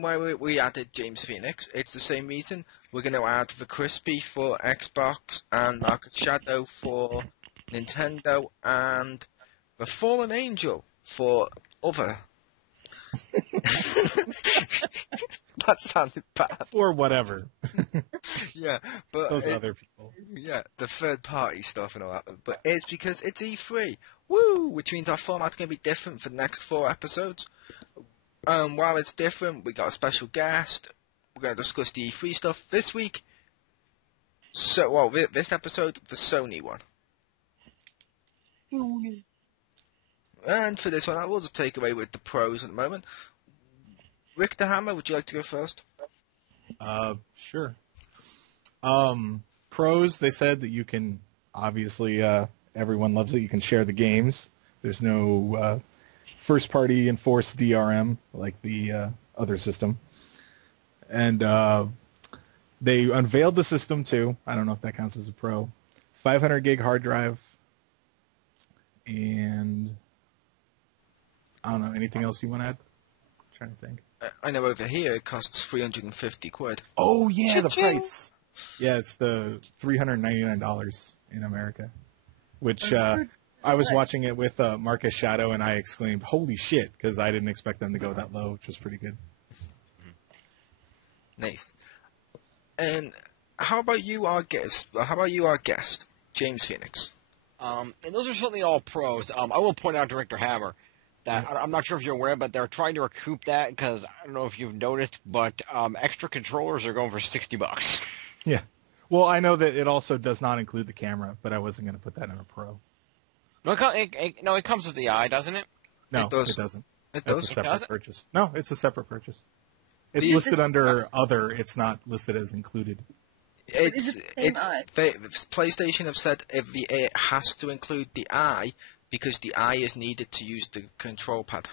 reason why we added James Phoenix. It's the same reason we're going to add the Crispy for Xbox and Market Shadow for Nintendo and the Fallen Angel for other. That sounded bad. For whatever. Yeah, but Those other people. Yeah, the third-party stuff and all that. But it's because it's E3. Woo! Which means our format's going to be different for the next 4 episodes. While it's different, we got a special guest. We're going to discuss the E3 stuff this week. So, this episode, the Sony one. And for this one, I will just take away with the pros at the moment. Rick the Hammer, would you like to go first? Sure. Pros, they said that you can, obviously, everyone loves it, you can share the games. There's no first-party enforced DRM like the other system. And they unveiled the system, too. I don't know if that counts as a pro. 500 gig hard drive. And I don't know, anything else you want to add? I'm trying to think. I know over here it costs 350 quid. Oh, yeah, Cha-ching. the price. Yeah, it's the $399 in America, which I was watching it with Marcus Shadow, and I exclaimed, holy shit, because I didn't expect them to go that low, which was pretty good. Nice. And how about you, our guest? James Phoenix? And those are certainly all pros. I will point out, Director Hammer, that I'm not sure if you're aware, but they're trying to recoup that because I don't know if you've noticed, but extra controllers are going for $60. Yeah. Well, I know that it also does not include the camera, but I wasn't going to put that in a pro. No, it comes with the eye, doesn't it? No, It does. it doesn't. It That's does. a separate purchase. No, it's a separate purchase. It's you- listed under other. It's not listed as included. PlayStation have said it has to include the eye because the eye is needed to use the control pad.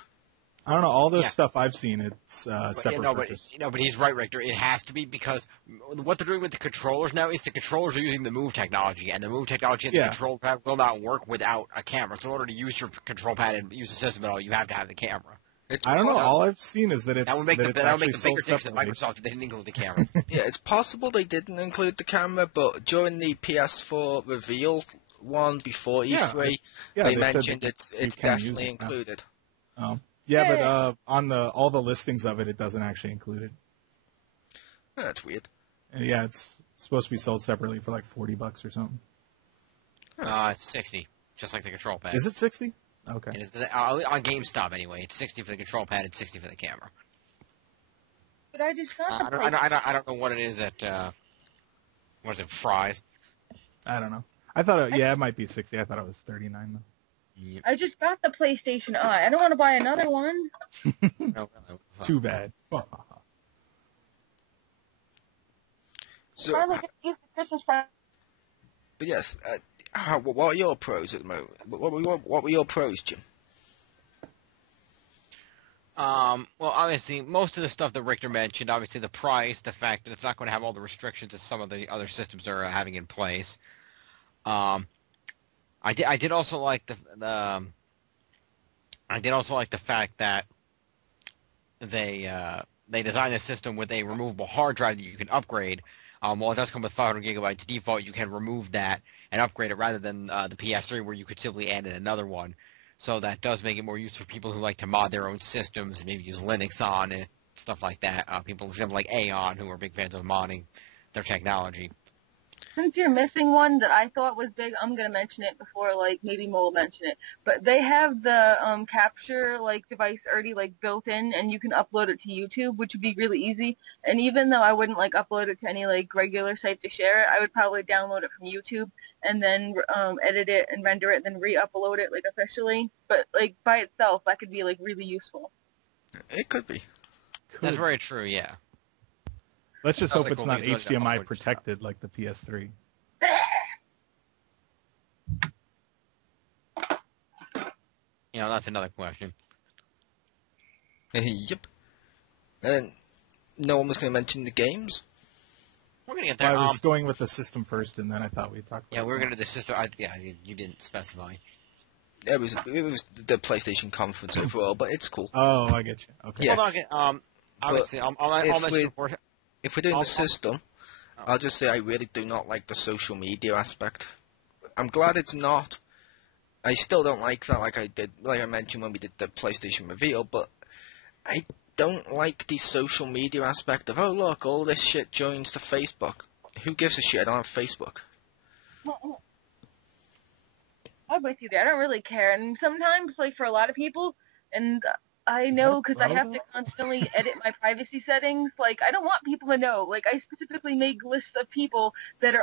I don't know. All this stuff I've seen, it's separate purchase. But he's right, Richter. It has to be because what they're doing with the controllers now is the controllers are using the Move technology, and the Move technology and the control pad will not work without a camera. So in order to use your control pad and use the system at all, you have to have the camera. I don't know. All I've seen is that it's that would make the actually bigger sold difference that separately. Microsoft they didn't include the camera. Yeah, it's possible they didn't include the camera, but during the PS4 reveal one before E3, they mentioned it's definitely included. Yeah, but on all the listings of it, it doesn't actually include it. That's weird. And yeah, it's supposed to be sold separately for like $40 or something. It's 60, just like the control pad. Is it 60? Okay. It is, on GameStop anyway, it's 60 for the control pad and 60 for the camera. But I just got the I don't know what it is at what is it, Fry's? I don't know. I thought it might be 60. I thought it was 39 though. Yep. I just got the PlayStation Eye. I don't want to buy another one. No. Too bad. So, I'm going to use the Christmas present. but yes, what are your pros at the moment? What were your pros, Jim? Well, obviously, most of the stuff that Richter mentioned, obviously the price, the fact that it's not going to have all the restrictions that some of the other systems are having in place. I did also like the fact that they designed a system with a removable hard drive that you can upgrade. While it does come with 500 gigabytes default, you can remove that and upgrade it rather than the PS3 where you could simply add in another one. So that does make it more useful for people who like to mod their own systems and maybe use Linux on it, stuff like that. People, for example, like Aeon, who are big fans of modding their technology. Since you're missing one that I thought was big, I'm going to mention it before, maybe Mo will mention it. But they have the capture, device already, built in, and you can upload it to YouTube, which would be really easy. And even though I wouldn't, upload it to any, regular site to share it, I would probably download it from YouTube and then edit it and render it and then re-upload it, officially. But, by itself, that could be, really useful. It could be. That's very true, yeah. Let's just hope it's not things like HDMI upload protected like the PS3. That's another question. Yep. And no one was going to mention the games? We're going to get there. I was going with the system first, and then I thought we'd talk about Yeah, we're going to do the system. You didn't specify. It was the PlayStation conference overall, but it's cool. Oh, I get you. Okay. Yeah. Hold on, Obviously, I'll mention before. If we're doing I'll- the system, I'll just say I really do not like the social media aspect. I'm glad it's not. I still don't like that, like I mentioned when we did the PlayStation reveal, but I don't like the social media aspect of, oh look, all this shit joins to Facebook. Who gives a shit? I don't have Facebook. I'm with you there. I don't really care. And sometimes, like, for a lot of people, and I know because I have to constantly edit my privacy settings, like, I don't want people to know. Like, I specifically make lists of people that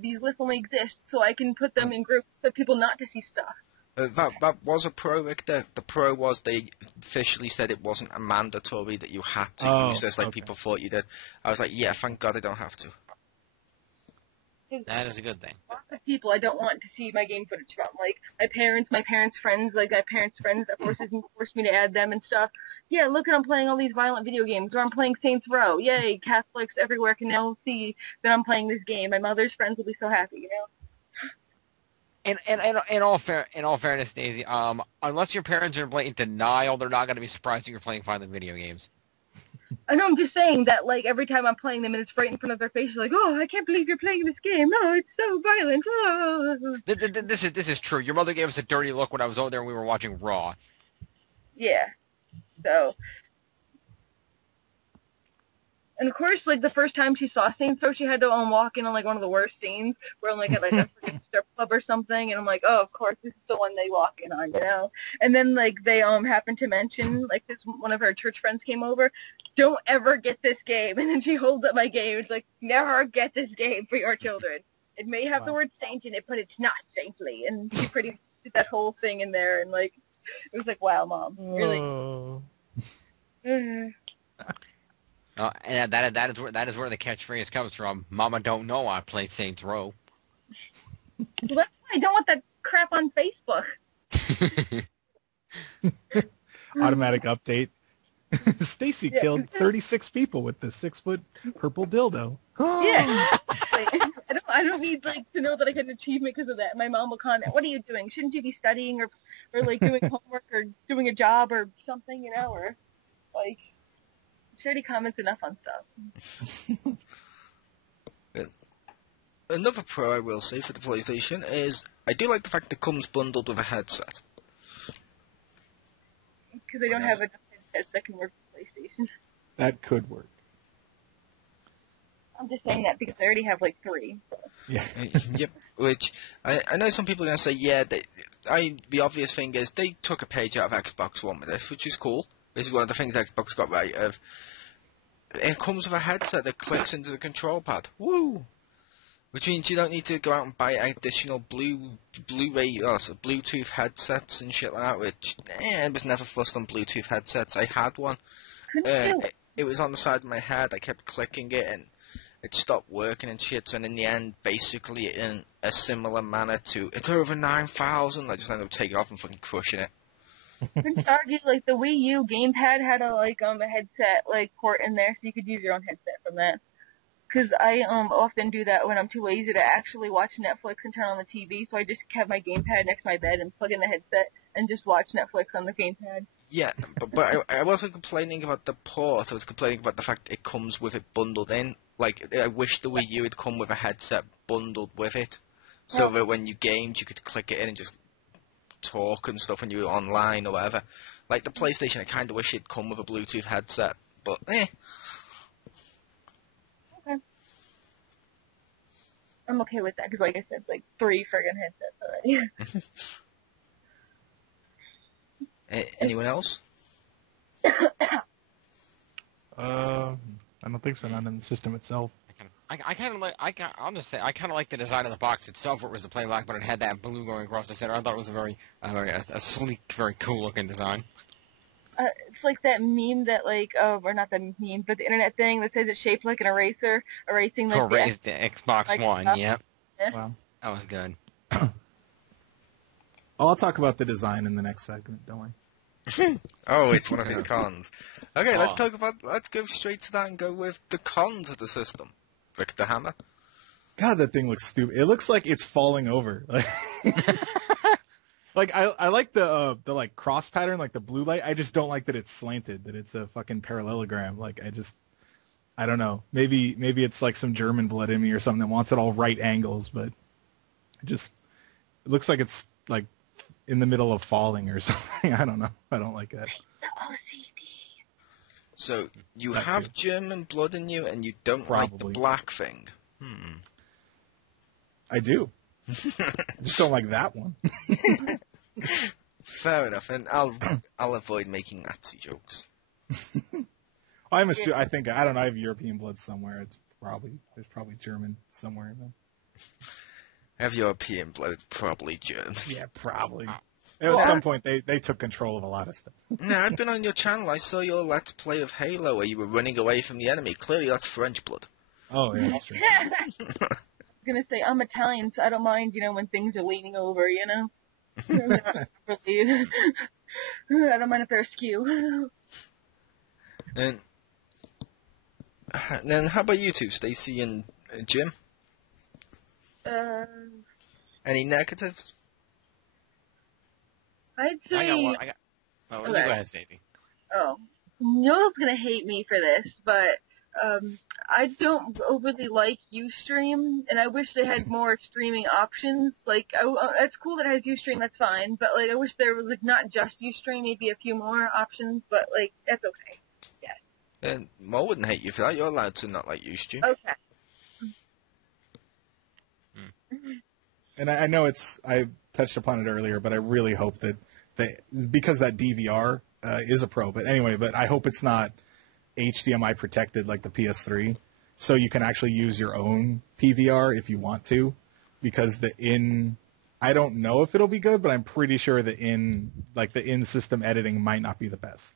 these lists only exist so I can put them in groups for people not to see stuff. That was a pro, Victor. The pro was they officially said it wasn't a mandatory that you had to use this like people thought you did. I was like, yeah, thank God I don't have to. That is a good thing. Lots of people I don't want to see my game footage from. Like, my parents' friends, like, my parents' friends that force me to add them and stuff. Yeah, look at I'm playing all these violent video games, or I'm playing Saints Row. Yay, Catholics everywhere can now see that I'm playing this game. My mother's friends will be so happy, you know? In all fairness, Daisy, unless your parents are in blatant denial, they're not going to be surprised that you're playing violent video games. I know, I'm just saying that, like, every time I'm playing them and it's right in front of their face, like, oh, I can't believe you're playing this game. Oh, it's so violent. Oh. This is true. Your mother gave us a dirty look when I was over there and we were watching Raw. Yeah. So. And of course, like, the first time she saw Saints Row, she had to walk in on, like, one of the worst scenes where I'm, like, at, like, a freaking strip club or something, and I'm like, oh, of course, this is the one they walk in on, you know? And then, like, they happened to mention, like, one of her church friends came over, don't ever get this game. And then she holds up my game. It's like, never get this game for your children. It may have the word saint in it, but it's not saintly. And she pretty much did that whole thing in there, and, like, it was like, wow, Mom, really? And that is where the catchphrase comes from. Mama don't know I play Saints Row. Well, that's why I don't want that crap on Facebook. Automatic update. Stacy killed 36 people with the 6-foot purple dildo. Yeah. I don't need, like, to know that I get an achievement because of that. My mom will comment, what are you doing? Shouldn't you be studying or like, doing homework or doing a job or something, you know? Or, like, she already comments enough on stuff. Another pro I will say for the PlayStation is I do like the fact it comes bundled with a headset. Because I don't have enough headsets that can work with PlayStation. That could work. I'm just saying that because I already have, like, 3. Yeah. Yep. Which I know some people are gonna say, yeah. The obvious thing is they took a page out of Xbox One with this, which is cool. This is one of the things Xbox got right. It comes with a headset that clicks into the control pad. Woo! Which means you don't need to go out and buy additional Bluetooth headsets and shit like that. Which I was never fussed on Bluetooth headsets. I had one. It was on the side of my head. I kept clicking it and it stopped working and shit. So in the end, basically in a similar manner to it's over 9,000. I just ended up taking it off and fucking crushing it. Couldn't argue, like, the Wii U gamepad had a headset, like, port in there, so you could use your own headset from that. Because I often do that when I'm too lazy to actually watch Netflix and turn on the TV, so I just have my gamepad next to my bed and plug in the headset and just watch Netflix on the gamepad. Yeah, but I wasn't complaining about the port, I was complaining about the fact it comes with it bundled in. Like, I wish the Wii U had come with a headset bundled with it, so that when you gamed, you could click it in and just talk and stuff when you were online or whatever. Like the PlayStation, I kind of wish it'd come with a Bluetooth headset, but Okay. I'm okay with that, because like I said, like 3 friggin' headsets already. Anyone else? I don't think so. Not in the system itself. I kind of like. I'll just say I kind of like the design of the box itself, where it was a plain black, but it had that blue going across the center. I thought it was a sleek, very cool looking design. It's like that meme that, like, or not the meme, but the internet thing that says it's shaped like an eraser, erasing like the Xbox One. Yep. Yeah. Wow. That was good. I'll talk about the design in the next segment, don't we? Oh, it's one of his cons. Okay, let's go straight to that and go with the cons of the system. Victor Hammer. God, that thing looks stupid. It looks like it's falling over. Like I like the like cross pattern, like the blue light. I just don't like that it's slanted, that it's a fucking parallelogram. Like I don't know. Maybe it's like some German blood in me or something that wants it all right angles, but it looks like it's like in the middle of falling or something. I don't know. I don't like that. So you That have too. German blood in you, and you don't like the Probably. black thing. I do. I just don't like that one. Fair enough, and I'll avoid making Nazi jokes. I think I don't know. I have European blood somewhere. There's probably German somewhere in them. I have European blood, probably German. Yeah, probably. At some point, they took control of a lot of stuff. No, I'd been on your channel. I saw your Let's Play of Halo where you were running away from the enemy. Clearly, that's French blood. Oh yeah, that's true. I was gonna say I'm Italian, so I don't mind, when things are leaning over, I don't mind if they're askew. And then, how about you two, Stacey and Jim? Any negatives? I'd say. I got one. Oh, you go Okay. ahead, Stacey. Oh, Noel's gonna hate me for this, but I don't overly like Ustream, and I wish they had more streaming options. Like, it's cool that it has Ustream, that's fine, but like, I wish there was like not just Ustream, maybe a few more options, but like, that's okay. Yeah. Then Mo wouldn't hate you for that. You're allowed to not like Ustream. Okay. And I know I touched upon it earlier, but I really hope that because that DVR is a pro. But anyway, I hope it's not HDMI protected like the PS3, so you can actually use your own PVR if you want to, because I don't know if it'll be good, but I'm pretty sure the in-system editing might not be the best.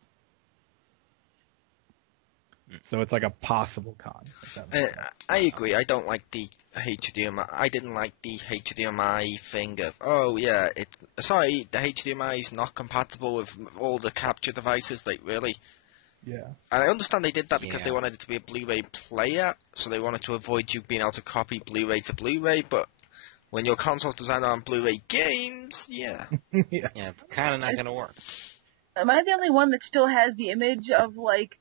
So it's like a possible con. if that makes sense. I agree. I don't like the HDMI. I didn't like the HDMI thing of, the HDMI is not compatible with all the capture devices. Like, really? Yeah. And I understand they did that because they wanted it to be a Blu-ray player, so they wanted to avoid you being able to copy Blu-ray to Blu-ray, but when your console's designed on Blu-ray games, yeah. Yeah. Yeah, kind of not going to work. Am I the only one that still has the image of like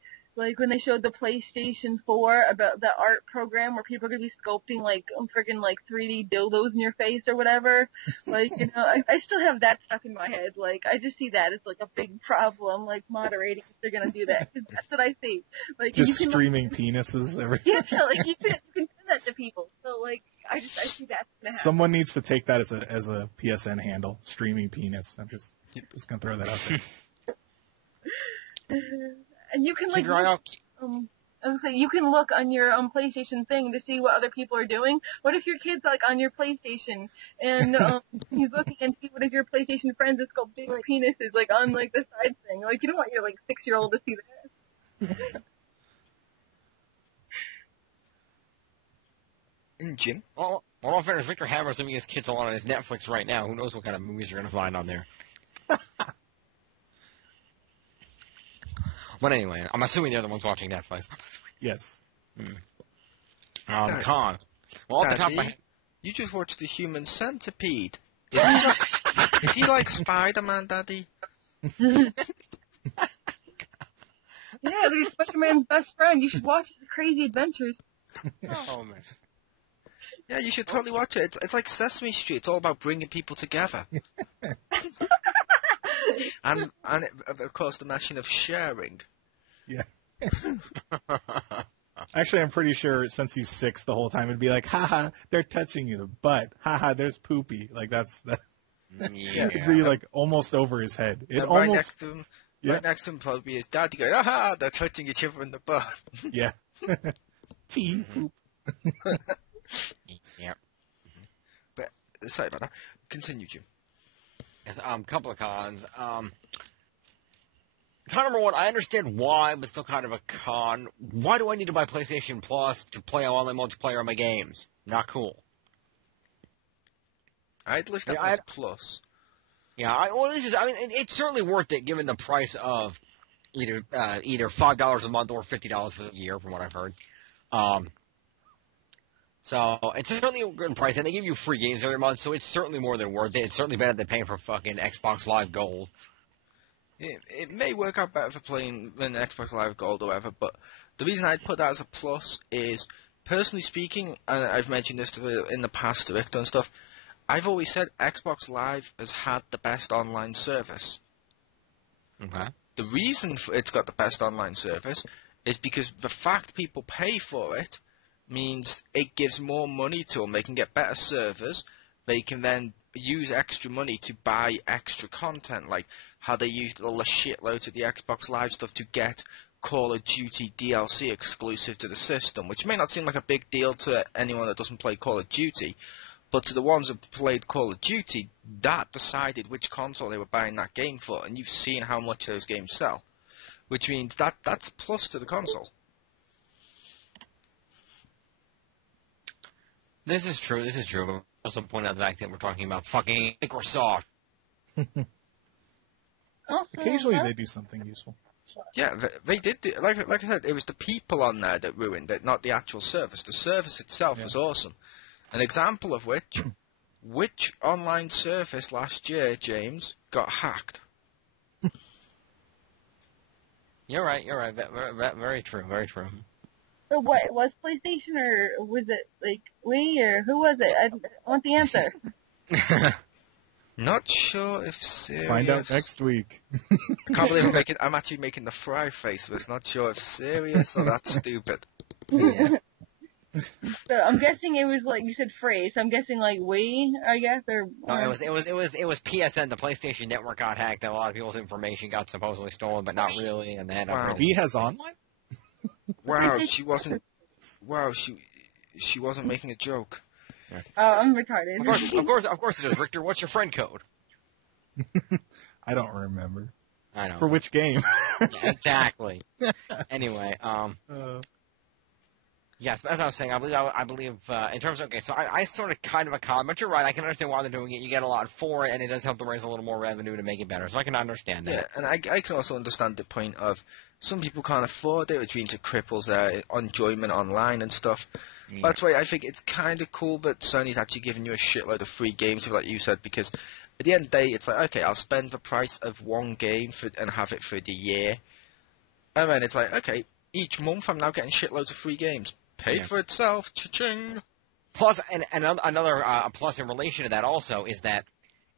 when they showed the PlayStation 4 about the art program where people are going to be sculpting like friggin' like 3D dildos in your face or whatever? Like, I still have that stuck in my head. Like, I just see that as like a big problem, like moderating if they're going to do that. 'Cause that's what I see. Like, Just you can, streaming penises every. Yeah, like you can send that to people. So like, I see that's going to happen. Someone needs to take that as a PSN handle, streaming penis. I'm just gonna throw that out there. And you can like Keep your eye out. you can look on your PlayStation thing to see what other people are doing. What if your kid's like on your PlayStation and he's looking and see what if your PlayStation friends are sculpting like penises like on like the side thing? Like you don't want your like 6-year-old to see that. Jim? Well, all fairness, Victor Hammer's leaving his kids alone on his Netflix right now. Who knows what kind of movies you're going to find on there. But anyway, I'm assuming they're the ones watching Netflix. Yes. Cons. Well, at the top of my head, You just watched The Human Centipede. Is he like Spider-Man, Daddy? Yeah, he's Spider-Man's best friend. You should watch his crazy adventures. oh man. Yeah, you should totally watch it. It's like Sesame Street. It's all about bringing people together. and of course, the machine of sharing. Yeah. Actually, I'm pretty sure since he's 6 the whole time, it'd be like, haha, they're touching you, but haha, there's poopy. Like that's Yeah. it'd be like almost over his head. It And almost right next to him, Yeah. right next to him probably his daddy going, aha, they're touching each other in the butt. yeah. Tea poop. Yep. Sorry about that. Continue, Jim. Yes, couple of cons. Con number one, I understand why, but still kind of a con. Why do I need to buy PlayStation Plus to play online multiplayer on my games? Not cool. I'd list that Yeah, as plus. Yeah, it's certainly worth it given the price of either $5 a month or $50 for the year, from what I've heard. So it's certainly a good price, and they give you free games every month, so it's certainly more than worth it. It's certainly better than paying for fucking Xbox Live Gold. It may work out better for playing than Xbox Live Gold or whatever, but the reason I'd put that as a plus is, personally speaking, and I've mentioned this in the past to Victor and stuff, I've always said Xbox Live has had the best online service. Okay. The reason it's got the best online service is because the fact people pay for it means it gives more money to them. They can get better servers. They can then use extra money to buy extra content, like how they used all the shitloads of the Xbox Live stuff to get Call of Duty DLC exclusive to the system, which may not seem like a big deal to anyone that doesn't play Call of Duty, but to the ones that played Call of Duty, that decided which console they were buying that game for, and you've seen how much those games sell, which means that's a plus to the console. This is true. This is true. Also point out the fact that we're talking about fucking Microsoft. Occasionally they do something useful. Yeah, they did. Like I said, it was the people on there that ruined it, not the actual service. The service itself was awesome. An example of which online service last year, James, got hacked? You're right. Very true. Very true. So what, was PlayStation or was it like Wii or who was it? I want the answer. Not sure if serious. Find out next week. I can't believe I'm actually making the fry face, but not sure if serious or that's stupid. Yeah. So I'm guessing it was like you said phrase. So I'm guessing like Wii, I guess, or No, it was PSN. The PlayStation Network got hacked, and a lot of people's information got supposedly stolen, but not really. And then Wii has online? Wow, she wasn't. Wow, she wasn't making a joke. Oh, I'm retarded. Of course it is, Richter. What's your friend code? I don't remember. I know. For which game? Yeah, exactly. Anyway, yes, as I was saying, I believe in terms of, okay, so I sort of kind of a con, but you're right, I can understand why they're doing it. You get a lot for it, and it does help to raise a little more revenue to make it better, so I can understand that. Yeah, and I can also understand the point of some people can't afford it, which means it cripples their enjoyment online and stuff. Yeah. That's why I think it's kind of cool that Sony's actually giving you a shitload of free games, like you said, because at the end of the day, it's like, okay, I'll spend the price of one game and have it for the year. And then it's like, okay, each month I'm now getting shitloads of free games. Paid for itself, cha-ching. Plus, and another plus in relation to that also is that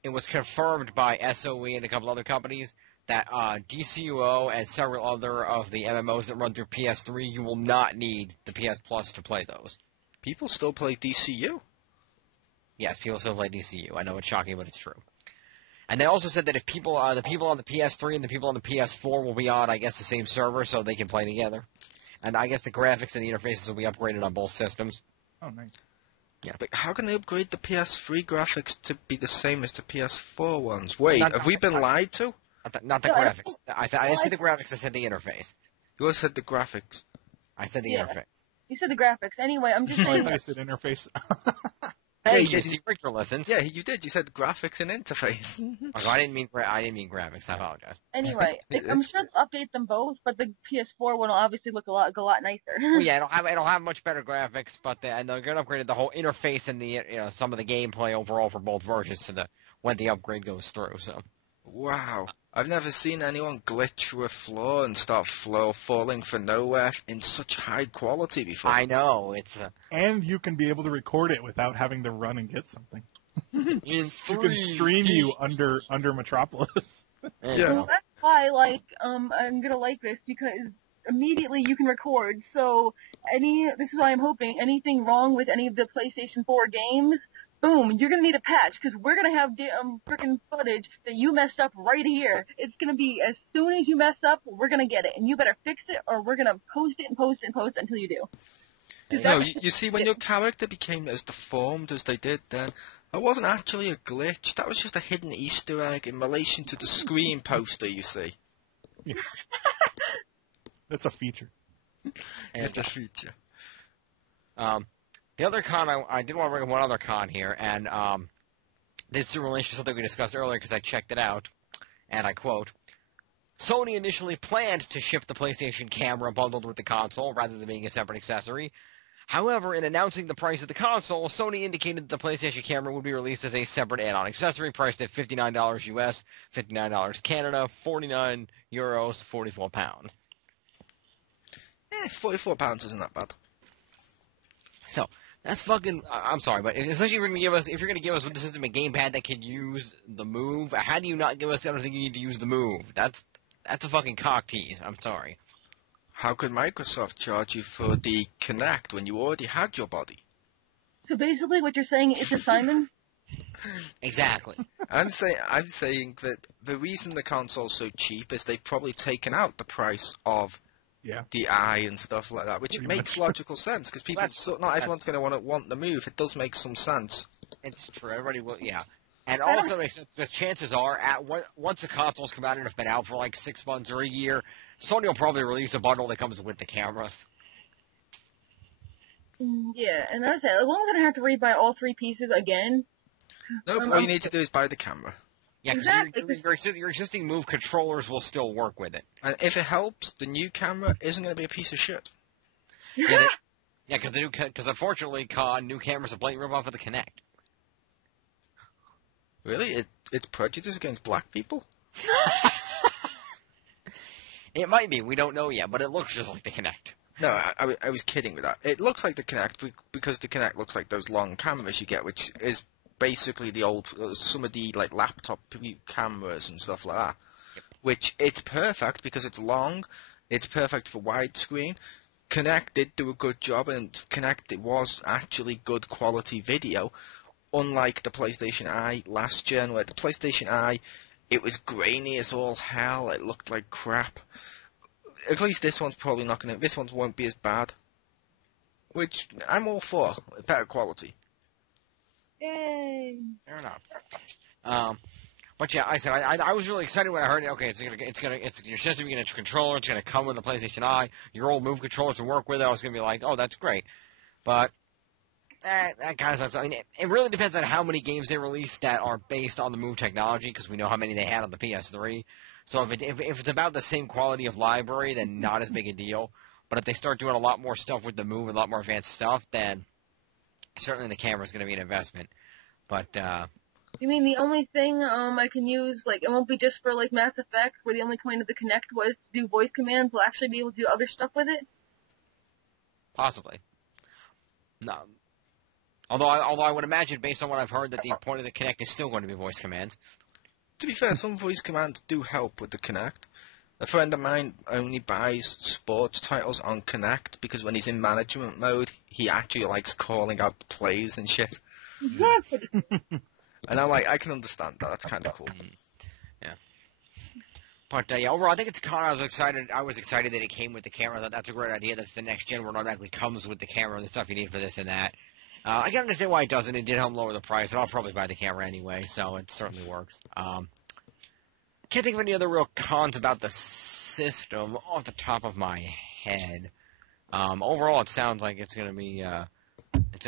it was confirmed by SOE and a couple other companies that DCUO and several other of the MMOs that run through PS3, you will not need the PS Plus to play those. People still play DCU? Yes, people still play DCU. I know it's shocking, but it's true. And they also said that if people, the people on the PS3 and the people on the PS4 will be on, I guess, the same server, so they can play together. And I guess the graphics and the interfaces will be upgraded on both systems. Oh, nice. Yeah, but how can they upgrade the PS3 graphics to be the same as the PS4 ones? Wait, have we been lied to? Not the graphics. I didn't say the graphics, I said the interface. You also said the graphics. I said the interface. You said the graphics. Anyway, I'm just saying. I said interface. Thank you. See, Richter listens. Yeah, you did. You said graphics and interface. Oh, I didn't mean graphics. I apologize. Anyway, I'm sure they'll update them both, but the PS4 one will obviously look a lot nicer. Well, yeah, it'll have much better graphics, but they're going to upgrade the whole interface and the some of the gameplay overall for both versions when the upgrade goes through. So. Wow. I've never seen anyone glitch through a floor and start falling for nowhere in such high quality before. I know. And you can be able to record it without having to run and get something. You can stream you under Metropolis. Yeah. So that's why, I'm gonna like this because immediately you can record. So this is why I'm hoping anything wrong with any of the PlayStation 4 games, boom, you're gonna need a patch because we're gonna have freaking footage that you messed up right here. It's gonna be as soon as you mess up, we're gonna get it, and you better fix it, or we're gonna post it and post it and post it until you do. No, you see, when your character became as deformed as they did then, that wasn't actually a glitch. That was just a hidden Easter egg in relation to the screen poster, you see. Yeah. That's a feature. It's a feature. The other con, I did want to bring up one other con here, and this is in relation to something we discussed earlier because I checked it out, and I quote, Sony initially planned to ship the PlayStation camera bundled with the console rather than being a separate accessory. However, in announcing the price of the console, Sony indicated that the PlayStation camera would be released as a separate add-on accessory priced at $59 US, $59 Canada, 49 euros, 44 pounds. £44 isn't that bad. So that's fucking. I'm sorry, but especially if you're gonna give us with the system a gamepad that can use the Move, how do you not give us the other thing you need to use the Move? That's a fucking cock tease. I'm sorry. How could Microsoft charge you for the Kinect when you already had your body? So basically what you're saying is a Simon? Exactly. I'm saying that the reason the console's so cheap is they've probably taken out the price of the eye and stuff like that, which makes logical sense because not everyone's going to want the Move. It does make some sense. It's true. Everybody will, yeah. And also, the chances are, once the consoles come out and have been out for like 6 months or a year, Sony will probably release a bundle that comes with the camera. Yeah, and that's it. Well, I'm going to have to rebuy all 3 pieces again. Nope, all you need to do is buy the camera. Yeah, because exactly. your existing Move controllers will still work with it. And if it helps, the new camera isn't going to be a piece of shit. Yeah, because unfortunately, new cameras are a blatant ripoff of the Kinect. Really? It's prejudice against black people? It might be. We don't know yet, but it looks just like the Kinect. No, I was kidding with that. It looks like the Kinect because the Kinect looks like those long cameras you get, which is basically the old some of the like laptop cameras and stuff like that. Yep. Which it's perfect because it's long. It's perfect for widescreen. Kinect did do a good job, and Kinect it was actually good quality video. Unlike the PlayStation Eye last gen, where the PlayStation Eye, it was grainy as all hell. It looked like crap. At least this one's probably not gonna. This one won't be as bad. Which I'm all for. Better quality. Yay! Fair enough. But yeah, I said I was really excited when I heard it. Okay, it's your system. You get a controller. It's gonna come with the PlayStation Eye. Your old Move controllers will work with it. I was gonna be like, oh, that's great. But that kind of stuff. I mean, it really depends on how many games they release that are based on the Move technology, because we know how many they had on the PS3. So if it's about the same quality of library, then not as big a deal. But if they start doing a lot more stuff with the Move, and a lot more advanced stuff, then certainly the camera is going to be an investment. But you mean the only thing I can use, like, it won't be just for, like, Mass Effect, where the only point of the Kinect was to do voice commands, we'll actually be able to do other stuff with it? possibly. No. Although I would imagine, based on what I've heard, that the point of the Kinect is still going to be voice commands. To be fair, some voice commands do help with the Kinect. A friend of mine only buys sports titles on Kinect because when he's in management mode, he actually likes calling out the plays and shit. And I'm like, I can understand that. That's kind of cool. Yeah. But yeah, overall, I think it's kind of, I was excited that it came with the camera. I thought that's a great idea. That's the next gen where it automatically comes with the camera and the stuff you need for this and that. I can understand why it doesn't. It did help lower the price, and I'll probably buy the camera anyway, so it certainly works. Can't think of any other real cons about the system off the top of my head. Overall, it sounds like it's gonna be a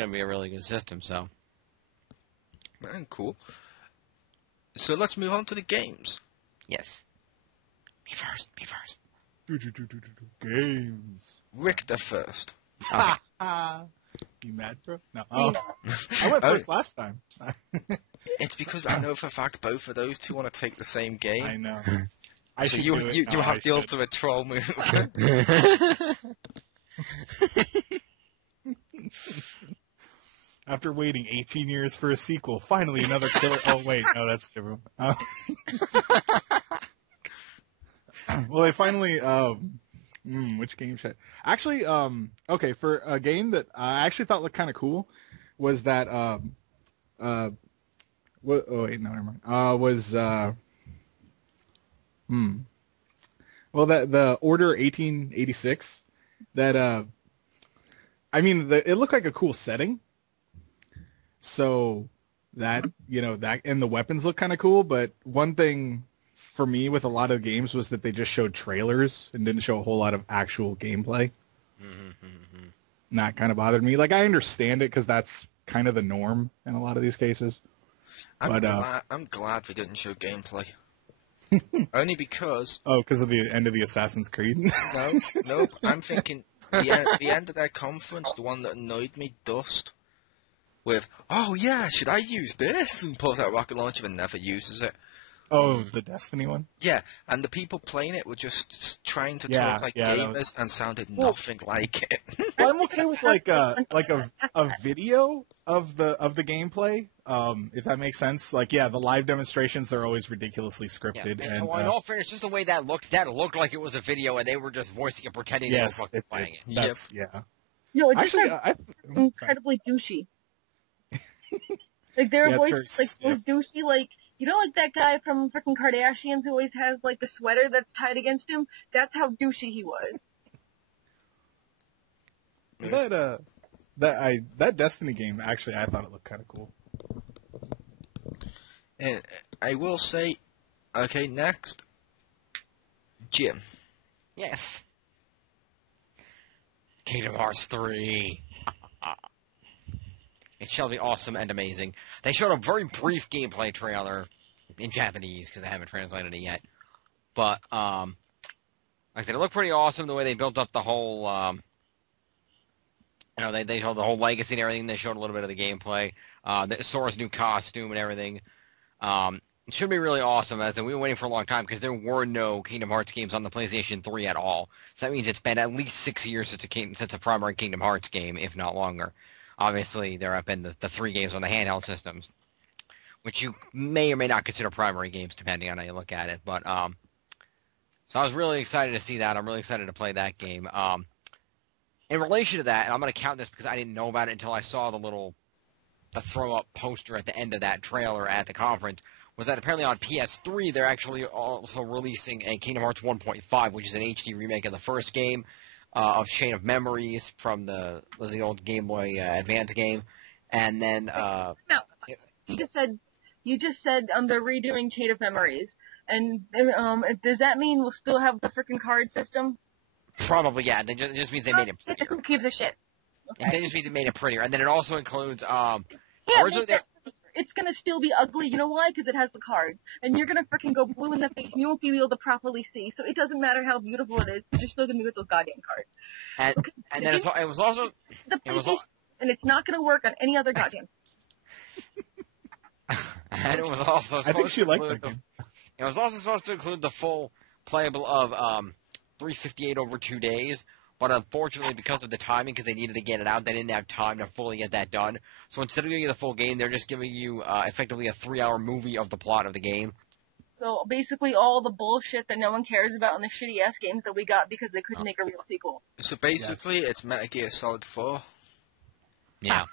really good system. So, Man, cool. So let's move on to the games. yes. Me first. Games. Richter first. Okay. You mad, bro? No. Oh. I went first last time. It's because I know for a fact both of those two want to take the same game. I know. So you have the ultimate troll move. After waiting 18 years for a sequel, finally another killer. Oh wait, no, that's different. Well, they finally. Which game should actually? Okay, for a game that I actually thought looked kind of cool was that. Oh wait, no, never mind. Well, the Order 1886. That I mean, it looked like a cool setting. So that that and the weapons look kind of cool. But one thing for me with a lot of games was that they just showed trailers and didn't show a whole lot of actual gameplay. And that kind of bothered me. Like, I understand it because that's kind of the norm in a lot of these cases. I'm glad we didn't show gameplay. Only because... Oh, because of the end of the Assassin's Creed? No. I'm thinking the end of their conference, the one that annoyed me, Dust, with, oh yeah, should I use this? And pulls out a rocket launcher and never uses it. Oh, the Destiny one? Yeah, and the people playing it were just trying to Yeah, talk like yeah, that gamers and sounded nothing like it. Well, I'm okay with like a video of the gameplay, if that makes sense. Like, yeah, the live demonstrations, they're always ridiculously scripted. Yeah. And in all fairness, just the way that looked like it was a video, and they were just voicing it, pretending they were fucking playing it. That's, yeah. No, it's Actually, just incredibly douchey. Like their Yeah, it's voice, very like stiff. was douchey. Like you know, like that guy from frickin' Kardashians who always has like the sweater that's tied against him. That's how douchey he was. That Destiny game, actually, I thought it looked kind of cool. And I will say, okay, next, Jim. Yes. Kingdom Hearts 3. It shall be awesome and amazing. They showed a very brief gameplay trailer in Japanese because they haven't translated it yet. But, like I said, it looked pretty awesome the way they built up the whole, they showed the whole legacy and everything. They showed a little bit of the gameplay. Sora's new costume and everything. It should be really awesome. As in, we were waiting for a long time because there were no Kingdom Hearts games on the PlayStation 3 at all. So that means it's been at least 6 years since a primary Kingdom Hearts game, if not longer. Obviously, there have been the 3 games on the handheld systems, which you may or may not consider primary games, depending on how you look at it. But so I was really excited to see that. I'm really excited to play that game. In relation to that, and I'm going to count this because I didn't know about it until I saw the throw-up poster at the end of that trailer at the conference, was that apparently on PS3 they're actually also releasing a Kingdom Hearts 1.5, which is an HD remake of the first game, of Chain of Memories from the old Game Boy Advance game, and then No, you just said they're redoing Chain of Memories, and does that mean we'll still have the frickin' card system? probably, yeah. It just means they made it prettier. Who gives a shit? It just means it made it prettier, and then it also includes Yeah, originally it's gonna still be ugly. You know why? Because it has the cards, and you're gonna frickin' go blue in the face, and you won't be able to properly see. So it doesn't matter how beautiful it is, because you're still gonna be with those goddamn cards. and then it was also and it's not gonna work on any other goddamn. and it was also supposed I think she to liked include that game. it was also supposed to include the full playable of 358 over 2 days. But unfortunately, because of the timing, because they needed to get it out, they didn't have time to fully get that done. So instead of giving you the full game, they're just giving you effectively a 3-hour movie of the plot of the game. So basically all the bullshit that no one cares about in the shitty-ass games that we got because they couldn't make a real sequel. So basically, it's Metal Gear Solid 4. Yeah.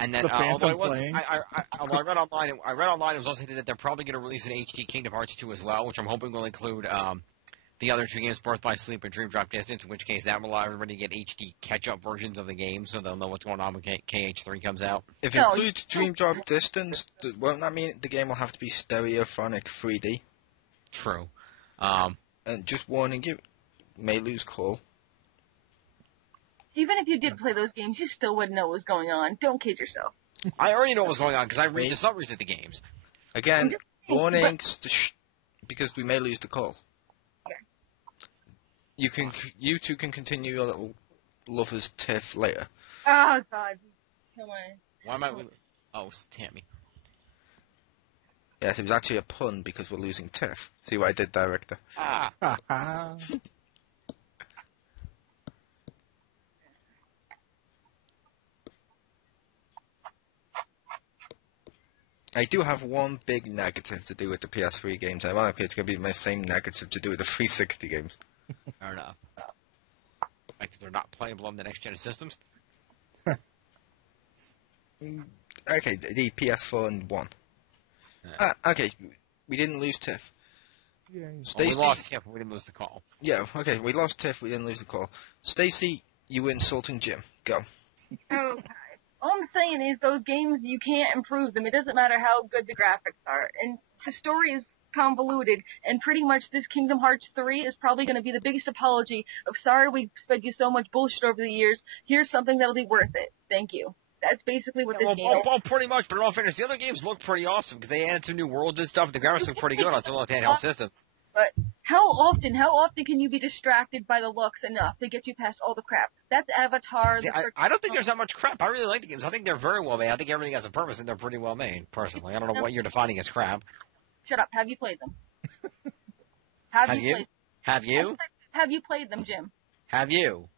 And then, The although it was, playing. I read online it was also hinted that they're probably going to release an HD Kingdom Hearts 2 as well, which I'm hoping will include the other 2 games, Birth by Sleep and Dream Drop Distance, in which case that will allow everybody to get HD catch-up versions of the game, so they'll know what's going on when KH3 comes out. If it includes Dream Drop Distance, won't that mean the game will have to be stereophonic 3D? True. And just warning you, may lose call. Even if you did play those games, you still wouldn't know what was going on. Don't kid yourself. I already know what's going on because I read the summaries of the games. Again, warnings because we may lose the call. You two can continue your little lovers tiff later. Oh God, come on. Why am I? Oh, Tammy. Yes, it was actually a pun because we're losing tiff. See what I did, director? Ah. I do have one big negative to do with the PS3 games. Ironically, it's going to be my same negative to do with the 360 games. Fair enough. Like they're not playable on the next gen of systems. Okay, the PS4 and 1. Yeah. Okay, we didn't lose Tiff. Well, we lost Tiff, we didn't lose the call. Yeah, okay, we lost Tiff, we didn't lose the call. Stacy, you were insulting Jim. Go. Okay. All I'm saying is those games, you can't improve them. It doesn't matter how good the graphics are. And the story is convoluted, and pretty much this Kingdom Hearts 3 is probably going to be the biggest apology of sorry we fed you so much bullshit over the years. Here's something that'll be worth it. Thank you. That's basically what this game is. Well, pretty much, but in all fairness, the other games look pretty awesome because they added some new worlds and stuff. The graphics look pretty good on some of those handheld systems. But how often can you be distracted by the looks enough to get you past all the crap? That's Avatar. See, I don't think there's that much crap. I really like the games. I think they're very well made. I think everything has a purpose, and they're pretty well made, personally. I don't know what you're defining as crap. Shut up. Have you played them? Have you? Have you? Have you played them, Jim? Have you?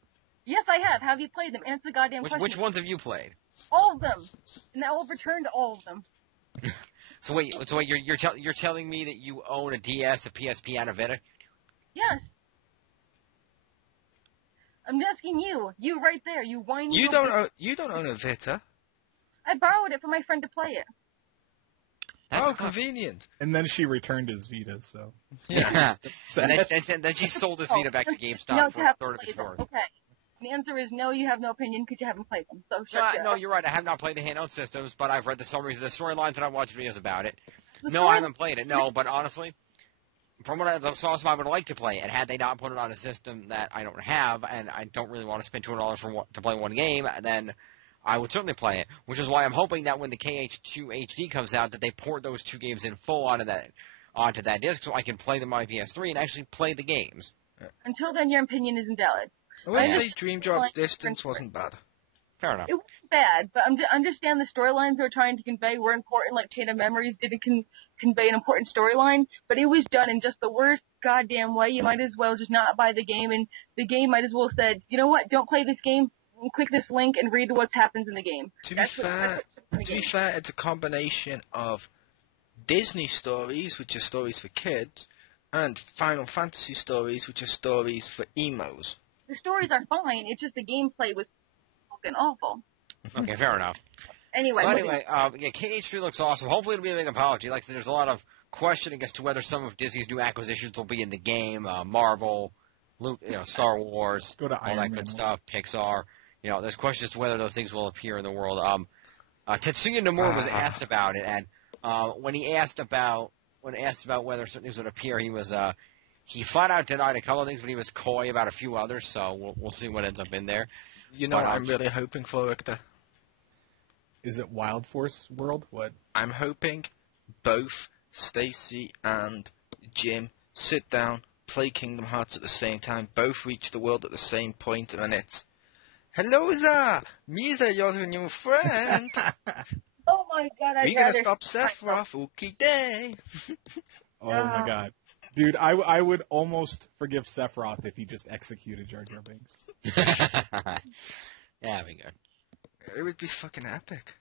Yes, I have. Have you played them? Answer the goddamn question. Which ones have you played? All of them. And I will return to all of them. So wait, you're telling me that you own a DS, a PSP, and a Vita? Yes. I'm asking you. You right there. You whiny. You don't own a Vita. I borrowed it from my friend to play it. That's convenient. And then she returned his Vita, so. Yeah. and then she sold his Vita back to GameStop for a third of its worth. Okay. The answer is no, you have no opinion because you haven't played them. So shut No, you're right. I have not played the handheld systems, but I've read the summaries of the storylines and I've watched videos about it. No, I haven't played it. No, but honestly, from what I saw, I would like to play it. And had they not put it on a system that I don't have, and I don't really want to spend $200 to play one game, then I would certainly play it. Which is why I'm hoping that when the KH2 HD comes out, that they port those two games in full onto that disc, so I can play them on my PS3 and actually play the games. Until then, your opinion isn't valid. I would say Dream Drop Distance wasn't bad. Fair enough. It wasn't bad, but understand the storylines they were trying to convey were important, like Chain of Memories didn't convey an important storyline, but it was done in just the worst goddamn way. You might as well just not buy the game, and the game might as well said, you know what, don't play this game, click this link and read what happens in the game. To be fair, it's a combination of Disney stories, which are stories for kids, and Final Fantasy stories, which are stories for emos. The stories are fine, it's just the gameplay was fucking awful. Okay, fair enough. Anyway, KH3 looks awesome. Hopefully it'll be a big apology. Like I said, there's a lot of questioning as to whether some of Disney's new acquisitions will be in the game. Marvel, Star Wars, all that good stuff, Pixar. There's questions as to whether those things will appear in the world. Tetsuya Nomura was asked about it, and when he asked about whether certain things would appear, he flat out denied a couple of things, but he was coy about a few others. So we'll see what ends up in there. I'm really hoping for, Victor. Is it Wild Force World? What? I'm hoping both Stacy and Jim sit down, play Kingdom Hearts at the same time, both reach the world at the same point, and it's, hello there, Misa, your new friend. Oh my god, We're gonna stop Sephiroth, okay day. Oh my god. Dude, I would almost forgive Sephiroth if he just executed Jar Jar Binks. Yeah, that'd be good. It would be fucking epic.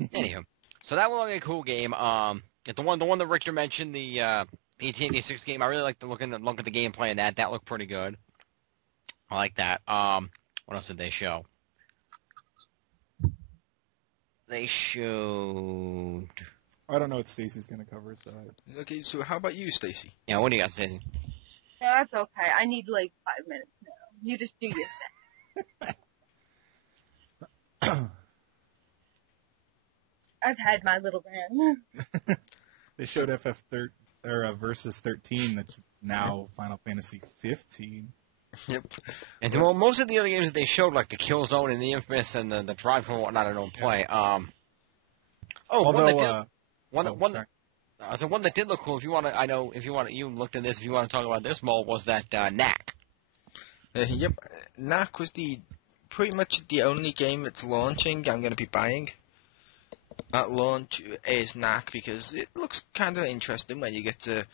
Anywho, so that will be a cool game. The one that Richter mentioned, the 1886 game, I really like the look at the gameplay in that. That looked pretty good. I like that. What else did they show? They showed... I don't know what Stacy's going to cover, so... Okay, so how about you, Stacy? Yeah, what do you got, Stacy? No, that's okay. I need like 5 minutes now. You just do your thing. I've had my little rant. They showed Versus 13, that's now Final Fantasy 15. Yep. And so, most of the other games that they showed, like the Killzone and the Infamous and the Drive and whatnot, I don't play. One that did look cool. If you want to, you looked at this. If you want to talk about this more, was that Knack? Yep, Knack was pretty much the only game that's launching I'm going to be buying. At launch is Knack because it looks kind of interesting when you get to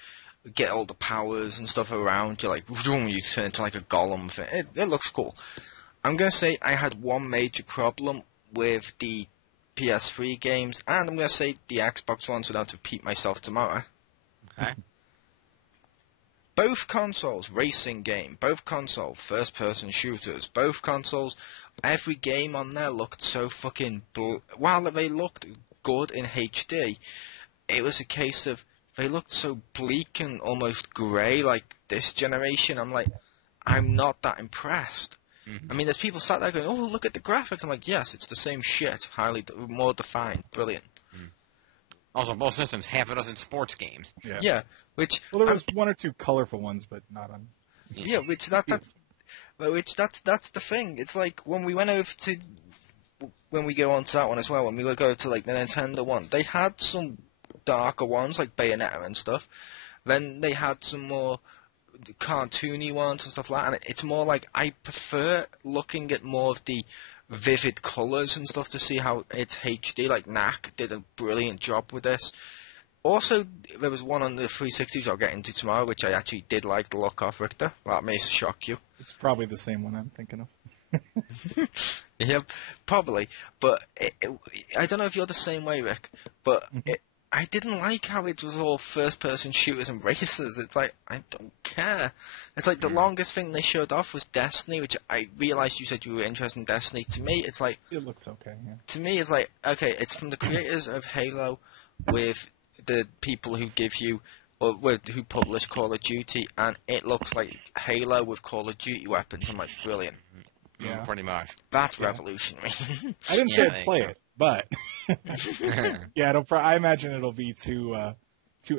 get all the powers and stuff around you, like you turn into like a golem thing. It looks cool. I'm going to say I had one major problem with the PS3 games, and I'm going to say the Xbox ones without to repeat myself tomorrow. Okay. Both consoles, racing game, both consoles, first-person shooters, both consoles, every game on there looked so fucking... While they looked good in HD, it was a case of they looked so bleak and almost grey, like this generation. I'm like, I'm not that impressed. Mm-hmm. I mean, there's people sat there going, oh, look at the graphics. I'm like, yes, it's the same shit, more defined, brilliant. Mm. Also, both systems, half a dozen sports games. Yeah, which... Well, there was one or two colorful ones, but not on... Yeah, that's the thing. It's like when we went over to... When we go on to that one as well, when we go to like the Nintendo one, they had some darker ones, like Bayonetta and stuff, Then they had some more cartoony ones and stuff like that, and it's more like I prefer looking at more of the vivid colours and stuff to see how it's HD. Like Knack did a brilliant job with this. Also, there was one on the 360s I'll get into tomorrow, which I actually did like the look of, Richter. That may shock you. It's probably the same one I'm thinking of. Yeah, probably. But I don't know if you're the same way, Rick, but I didn't like how it was all first-person shooters and races. It's like, I don't care. It's like the longest thing they showed off was Destiny, which I realised you said you were interested in Destiny. To me, it's like... It looks okay, yeah. To me, it's like, okay, it's from the creators of Halo with the people who give you... or who publish Call of Duty, and it looks like Halo with Call of Duty weapons. I'm like, brilliant. Yeah. Pretty much. That's revolutionary. I didn't say I'd play go. it, but yeah, I imagine it'll be too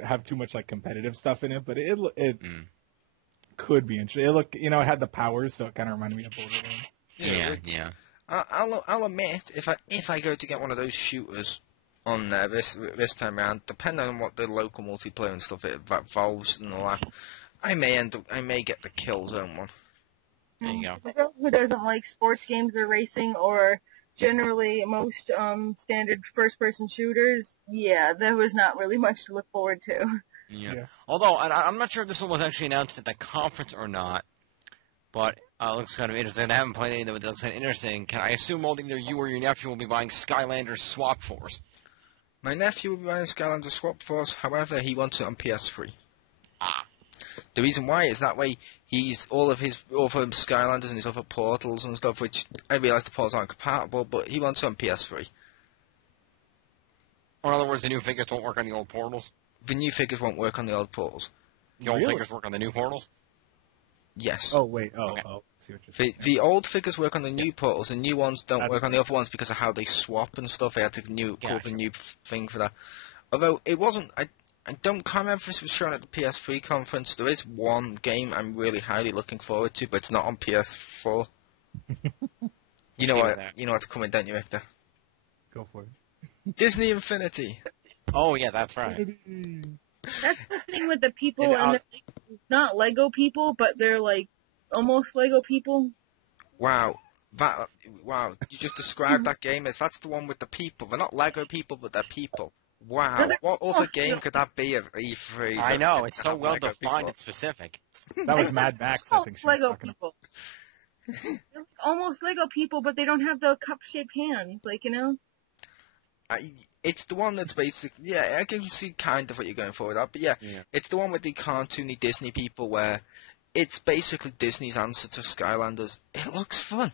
have too much like competitive stuff in it. But it could be interesting. It had the powers, so it kind of reminded me of Borderlands. Yeah. I'll admit, if I go to get one of those shooters on there this time around, depending on what the local multiplayer and stuff involves and all that, I may get the Killzone one. There you go. For those who doesn't like sports games or racing or generally most standard first-person shooters, yeah, there was not really much to look forward to. Yeah. Although, I'm not sure if this one was actually announced at the conference or not, but it looks kind of interesting. I haven't played any of it, but it looks kind of interesting. Can I assume either you or your nephew will be buying Skylanders Swap Force? My nephew will be buying Skylanders Swap Force, however, he wants it on PS3. The reason why is that way he's all of his other Skylanders and his other Portals and stuff, which I realise the Portals aren't compatible, but he wants it on PS3. Or in other words, the new figures won't work on the old Portals? The new figures won't work on the old Portals. The old figures work on the new Portals? Yes. Oh, wait. Okay. See what you're saying. The old figures work on the new Portals, the new ones don't work on the other ones because of how they swap and stuff. They had to come up with a new thing for that. Although it wasn't... I can't remember if this was shown at the PS3 conference. There is one game I'm really highly looking forward to, but it's not on PS4. You know what's coming, don't you, Victor? Go for it. Disney Infinity. Oh, yeah, that's right. That's the thing with the people, and they're not Lego people, but they're like almost Lego people. Wow. You just described that game as that's the one with the people. They're not Lego people, but they're people. Wow, what other game could that be of E3? I know, it's so well defined and specific. That was Mad Max, I think she was Lego talking people. They're almost Lego people, but they don't have the cup-shaped hands, It's the one that's basically, I can see kind of what you're going for with that, but it's the one with the cartoony Disney people where it's basically Disney's answer to Skylanders. It looks fun.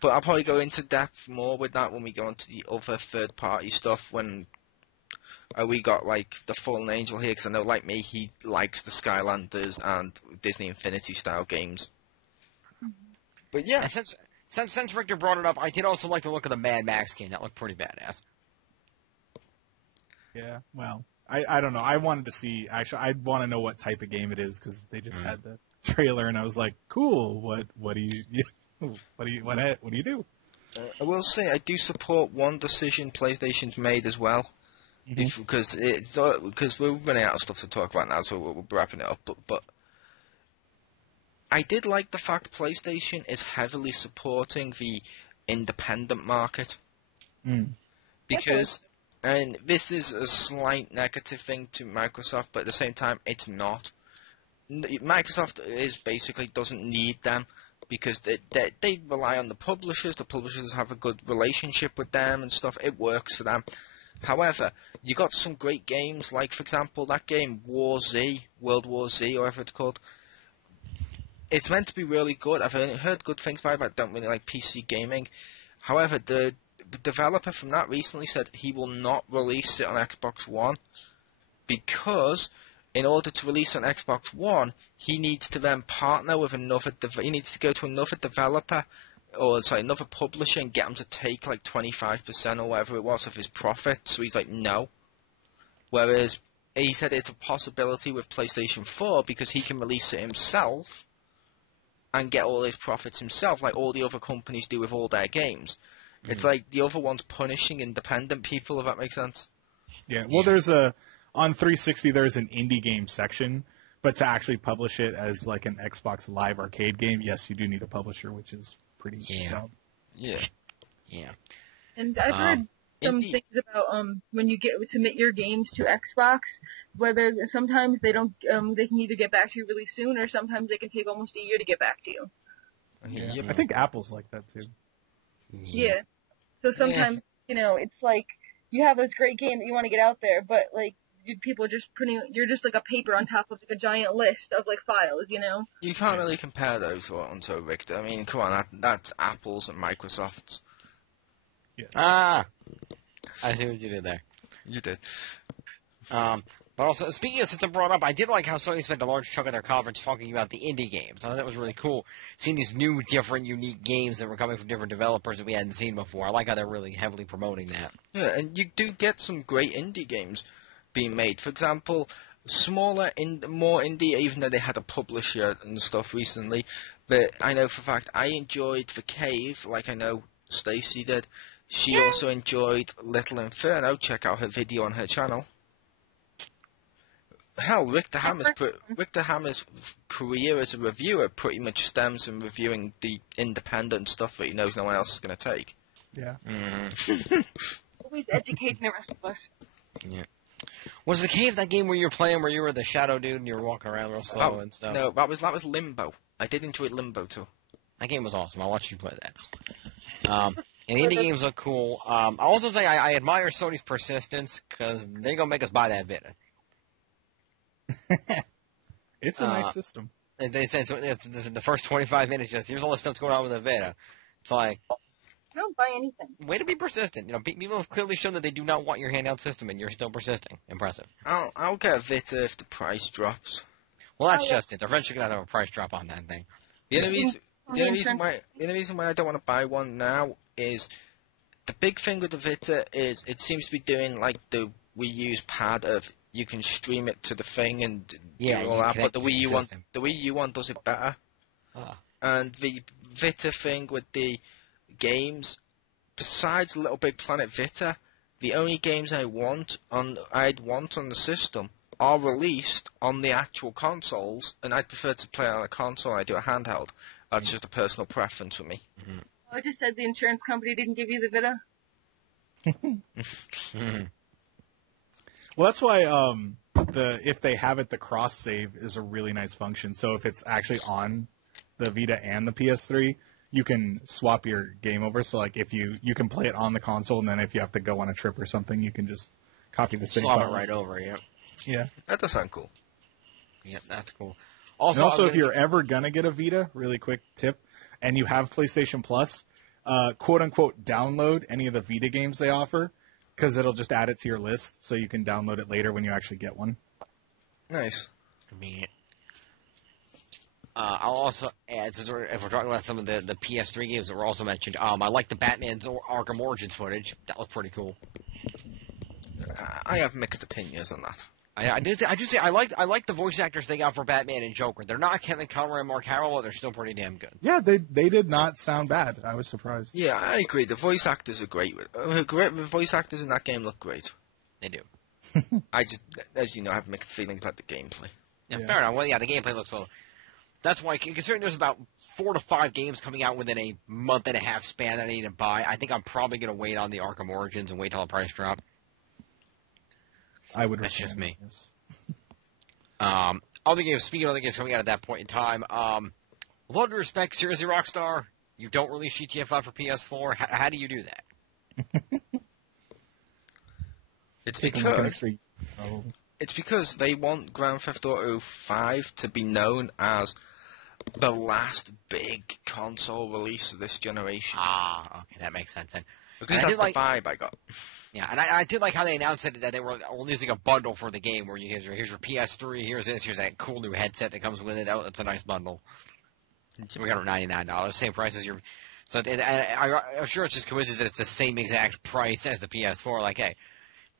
But I'll probably go into depth more with that when we go into the other third-party stuff when... we got, like, the Fallen Angel here, because I know, like me, he likes the Skylanders and Disney Infinity-style games. But, yeah. And since Richter brought it up, I did also like the look of the Mad Max game. That looked pretty badass. Yeah, well, I don't know. I wanted to see, actually, I want to know what type of game it is, because they just had the trailer, and I was like, cool, what do you do? I will say, I do support one decision PlayStation's made as well. Because we're running out of stuff to talk about now, so we're wrapping it up. But I did like the fact PlayStation is heavily supporting the independent market. Because, and this is a slight negative thing to Microsoft, but at the same time, it's not. Microsoft basically doesn't need them because they rely on the publishers. The publishers have a good relationship with them and stuff. It works for them. However, you got some great games, like, for example, that game World War Z, or whatever it's called. It's meant to be really good. I've heard good things about it, but I don't really like PC gaming. However, the developer from that recently said he will not release it on Xbox One because in order to release on Xbox One, he needs to then partner with he needs to go to another developer another publisher and get them to take like 25% or whatever it was of his profit. So he's like, no. Whereas he said it's a possibility with PlayStation 4 because he can release it himself and get all his profits himself, like all the other companies do with all their games. It's like the other one's punishing independent people, if that makes sense. Yeah, well, there's a on 360 there's an indie game section, but to actually publish it as like an Xbox Live Arcade game, yes, you do need a publisher, which is pretty dumb. Yeah. Yeah. And I've heard some Indeed. things about when you submit your games to Xbox, whether sometimes they don't they can either get back to you really soon, or sometimes they can take almost a year to get back to you. Yeah. Yep. I think Apple's like that too. Yeah. So sometimes it's like you have this great game that you want to get out there, but like people are just you're just like a paper on top of like a giant list of like files, You can't really compare those ones, though, Victor. I mean, come on, that's Apple's and Microsoft's. Yes. Ah, I see what you did there. You did. But also, speaking of, since I brought up, I did like how Sony spent a large chunk of their conference talking about the indie games. I thought that was really cool, seeing these new, different, unique games that were coming from different developers that we hadn't seen before. I like how they're really heavily promoting that. Yeah, and you do get some great indie games being made. For example, more indie, even though they had a publisher and stuff recently. But I know for a fact I enjoyed The Cave, like I know Stacey did. She also enjoyed Little Inferno. Check out her video on her channel. Hell, Rick the Hammer's career as a reviewer pretty much stems from reviewing the independent stuff that he knows no one else is going to take. Yeah. Always educating the rest of us. Yeah. Was The Cave that game where you were playing where you were the shadow dude and you were walking around real slow and stuff? No, that was Limbo. I did enjoy Limbo too. That game was awesome. I watched you play that. And indie games look cool. I'll also say I admire Sony's persistence because they're going to make us buy that Vita. It's a nice system. They said the first 25 minutes just, here's all the stuff going on with the Vita. It's like, Don't buy anything. way to be persistent. People have clearly shown that they do not want your handheld system, and you're still persisting. Impressive. I'll get a Vita if the price drops. Well, that's just it. They're eventually going to have a price drop on that thing. The only reason why I don't want to buy one now is the big thing with the Vita is it seems to be doing like the Wii U's pad of you can stream it to the thing and do all that, but the Wii U one does it better. And the Vita thing with the games, besides Little Big Planet Vita, the only games I'd want on the system are released on the actual consoles, and I'd prefer to play on a console. I do a handheld. That's just a personal preference for me. Mm-hmm. I just said the insurance company didn't give you the Vita. Well, that's why if they have it, the cross save is a really nice function. So if it's actually on the Vita and the PS3, you can swap your game over. So like if you can play it on the console, and then if you have to go on a trip or something, you can just copy the same. Swap it right over. Yep. Yeah. That does sound cool. Yep, that's cool. Also, if you're ever gonna get a Vita, really quick tip, and you have PlayStation Plus, quote unquote download any of the Vita games they offer, because it'll just add it to your list, so you can download it later when you actually get one. Nice. Convenient. I'll also add, since if we're talking about some of the PS3 games that were also mentioned, I like the Batman's Arkham Origins footage. That looked pretty cool. I have mixed opinions on that. I do say I like the voice actors they got for Batman and Joker. They're not Kevin Conroy and Mark Hamill, but they're still pretty damn good. Yeah, they did not sound bad. I was surprised. Yeah, I agree. The voice actors are great. The voice actors in that game look great. They do. I just, as you know, I have mixed feelings about the gameplay. Yeah, fair enough. Well, yeah, the gameplay looks a little... That's why, considering there's about 4 to 5 games coming out within a month and a half span that I need to buy, I think I'm probably going to wait on the Arkham Origins and wait till the price drop. I would. That's just me. This. Other games, speaking of other games coming out at that point in time, with all due respect, seriously, Rockstar, you don't release GTA 5 for PS4. How do you do that? It's because they want Grand Theft Auto 5 to be known as the last big console release of this generation. Okay, that makes sense then. Because that's the vibe I got. Yeah, and I did like how they announced it, that they were releasing a bundle for the game where here's your PS3, here's this, here's that cool new headset that comes with it. That's a nice bundle. $399, same price as your... So I'm sure it's just coincidence that it's the same exact price as the PS4. Like, hey,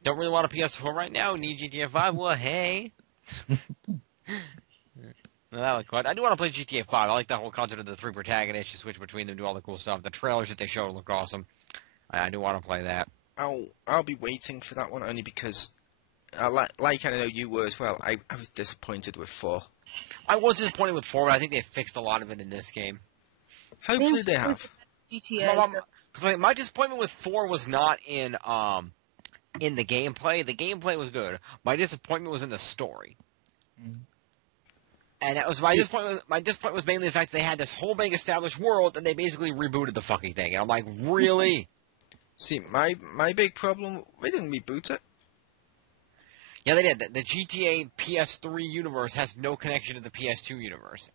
don't really want a PS4 right now, need GTA 5? Well, hey. That was quite... I do want to play GTA 5. I like that whole concept of the 3 protagonists. You switch between them, do all the cool stuff. The trailers that they showed look awesome. I do want to play that. I'll be waiting for that one only because like I know you were as well, I was disappointed with 4. I was disappointed with 4, but I think they fixed a lot of it in this game. Hopefully they have. GTA. My disappointment with 4 was not in the gameplay. The gameplay was good. My disappointment was in the story. And that was my disappointment. My disappointment was mainly the fact that they had this whole big established world, and they basically rebooted the fucking thing. And I'm like, really? See, my big problem, they didn't reboot it. Yeah, they did. The GTA PS3 universe has no connection to the PS2 universe.